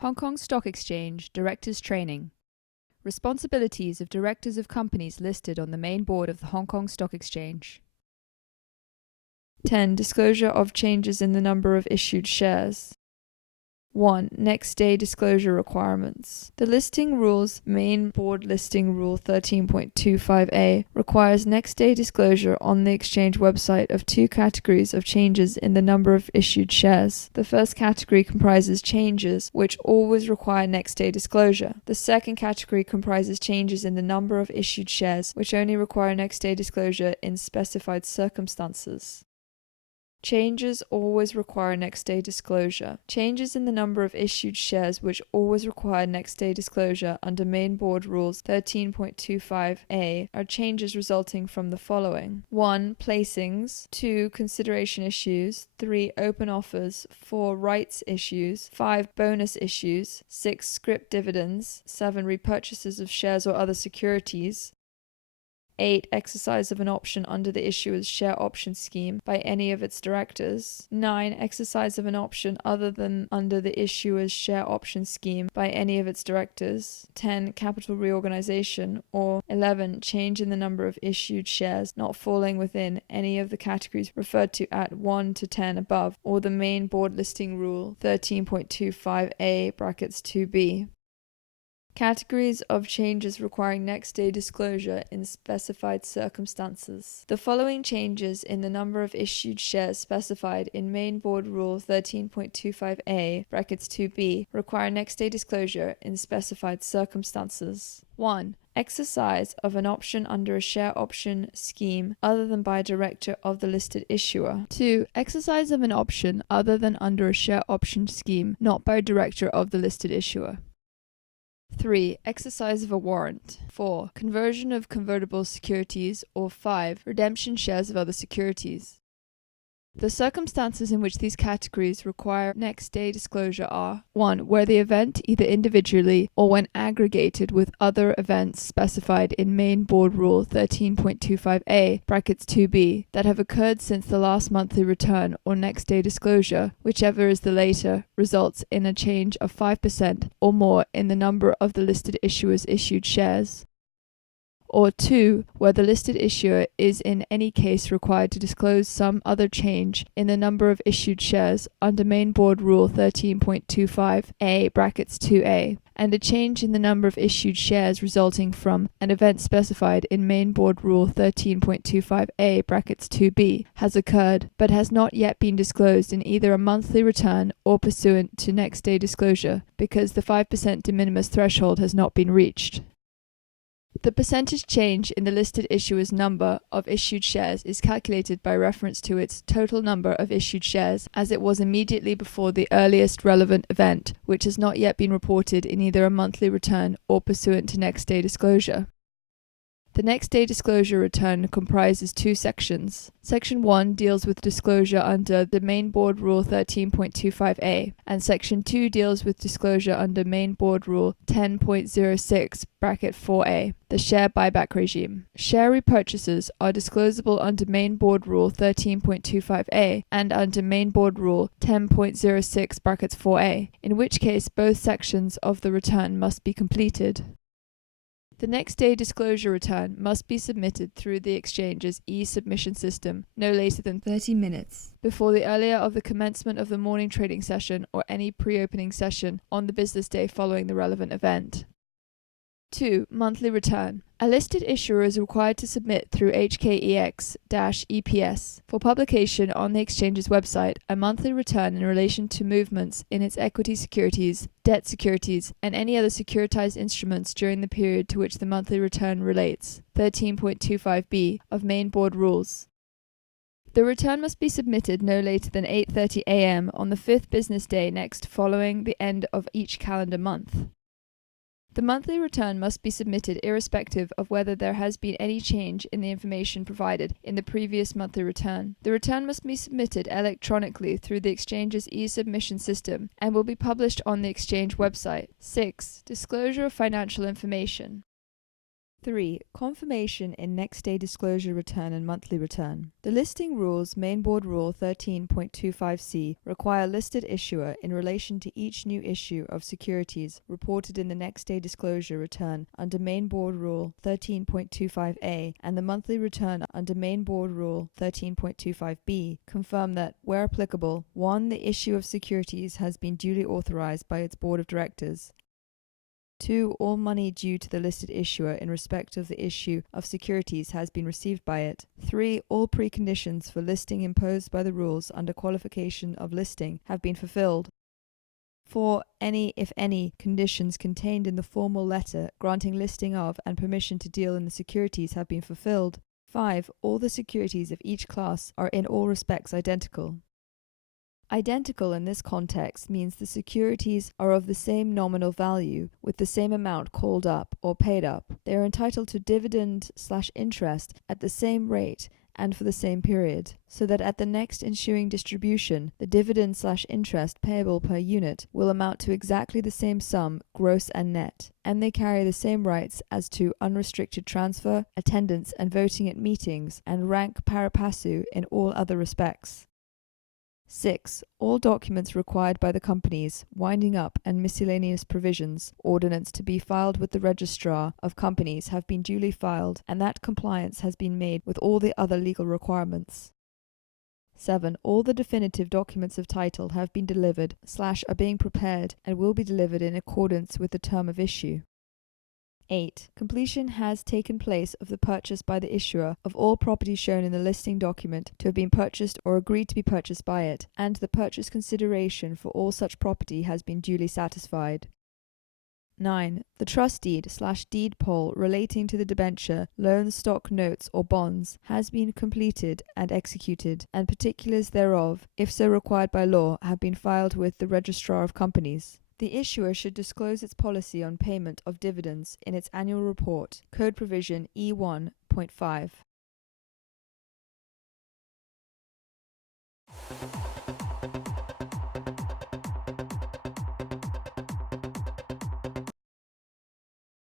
Hong Kong Stock Exchange Directors Training. Responsibilities of directors of companies listed on the main board of the Hong Kong Stock Exchange. 10. Disclosure of changes in the number of issued shares. 1. Next day disclosure requirements. The Listing Rules Main Board Listing Rule 13.25a requires next day disclosure on the exchange website of two categories of changes in the number of issued shares. The first category comprises changes which always require next day disclosure. The second category comprises changes in the number of issued shares which only require next day disclosure in specified circumstances. Changes always require next day disclosure. Changes in the number of issued shares which always require next day disclosure under Main Board Rules 13.25a are changes resulting from the following: 1. Placings. 2. Consideration issues. 3. Open offers. 4. Rights issues. 5. Bonus issues. 6. Scrip dividends. 7. Repurchases of shares or other securities. 8. Exercise of an option under the issuer's share option scheme by any of its directors. 9. Exercise of an option other than under the issuer's share option scheme by any of its directors. 10. Capital reorganization. Or 11. Change in the number of issued shares not falling within any of the categories referred to at 1 to 10 above, or the Main Board Listing Rule 13.25a brackets 2b. Categories of changes requiring next day disclosure in specified circumstances. The following changes in the number of issued shares specified in Main Board Rule 13.25a brackets 2b require next day disclosure in specified circumstances. 1. Exercise of an option under a share option scheme other than by a director of the listed issuer. 2. Exercise of an option other than under a share option scheme not by a director of the listed issuer. 3. Exercise of a warrant. 4. Conversion of convertible securities. Or 5. Redemption shares of other securities. The circumstances in which these categories require next day disclosure are: 1. Where the event, either individually or when aggregated with other events specified in Main Board Rule 13.25a brackets 2b that have occurred since the last monthly return or next day disclosure, whichever is the later, results in a change of 5% or more in the number of the listed issuer's issued shares. Or 2. Where the listed issuer is in any case required to disclose some other change in the number of issued shares under Main Board Rule 13.25a brackets 2a, and a change in the number of issued shares resulting from an event specified in Main Board Rule 13.25a brackets 2b has occurred, but has not yet been disclosed in either a monthly return or pursuant to next day disclosure, because the 5% de minimis threshold has not been reached. The percentage change in the listed issuer's number of issued shares is calculated by reference to its total number of issued shares as it was immediately before the earliest relevant event, which has not yet been reported in either a monthly return or pursuant to next day disclosure. The next day disclosure return comprises two sections. Section 1 deals with disclosure under the Main Board Rule 13.25a, and Section 2 deals with disclosure under Main Board Rule 10.06 bracket 4a, the share buyback regime. Share repurchases are disclosable under Main Board Rule 13.25a and under Main Board Rule 10.06 brackets 4a, in which case both sections of the return must be completed. The next day disclosure return must be submitted through the exchange's e-submission system no later than 30 minutes before the earlier of the commencement of the morning trading session or any pre-opening session on the business day following the relevant event. 2. Monthly return. A listed issuer is required to submit through HKEx-EPS for publication on the exchange's website a monthly return in relation to movements in its equity securities, debt securities, and any other securitized instruments during the period to which the monthly return relates, 13.25b of Main Board Rules. The return must be submitted no later than 8:30 a.m. on the 5th business day next following the end of each calendar month. The monthly return must be submitted irrespective of whether there has been any change in the information provided in the previous monthly return. The return must be submitted electronically through the exchange's e-submission system and will be published on the exchange website. 6. Disclosure of financial information. 3. Confirmation in next day disclosure return and monthly return. The Listing Rules Main Board Rule 13.25c require listed issuer in relation to each new issue of securities reported in the next day disclosure return under Main Board Rule 13.25a and the monthly return under Main Board Rule 13.25b confirm that, where applicable, 1. The issue of securities has been duly authorized by its Board of Directors. 2. All money due to the listed issuer in respect of the issue of securities has been received by it. 3. All preconditions for listing imposed by the rules under qualification of listing have been fulfilled. 4. Any, if any, conditions contained in the formal letter granting listing of and permission to deal in the securities have been fulfilled. 5. All the securities of each class are in all respects identical. Identical in this context means the securities are of the same nominal value, with the same amount called up or paid up. They are entitled to dividend/interest at the same rate and for the same period, so that at the next ensuing distribution, the dividend/interest payable per unit will amount to exactly the same sum, gross and net, and they carry the same rights as to unrestricted transfer, attendance and voting at meetings, and rank pari passu in all other respects. 6. All documents required by the companies, winding up and miscellaneous provisions, ordinance to be filed with the Registrar of Companies have been duly filed, and that compliance has been made with all the other legal requirements. 7. All the definitive documents of title have been delivered, / are being prepared, and will be delivered in accordance with the term of issue. 8. Completion has taken place of the purchase by the issuer of all property shown in the listing document to have been purchased or agreed to be purchased by it, and the purchase consideration for all such property has been duly satisfied. 9. The trust deed/deed poll relating to the debenture, loan stock notes or bonds has been completed and executed, and particulars thereof, if so required by law, have been filed with the Registrar of Companies. The issuer should disclose its policy on payment of dividends in its annual report, Code Provision E1.5.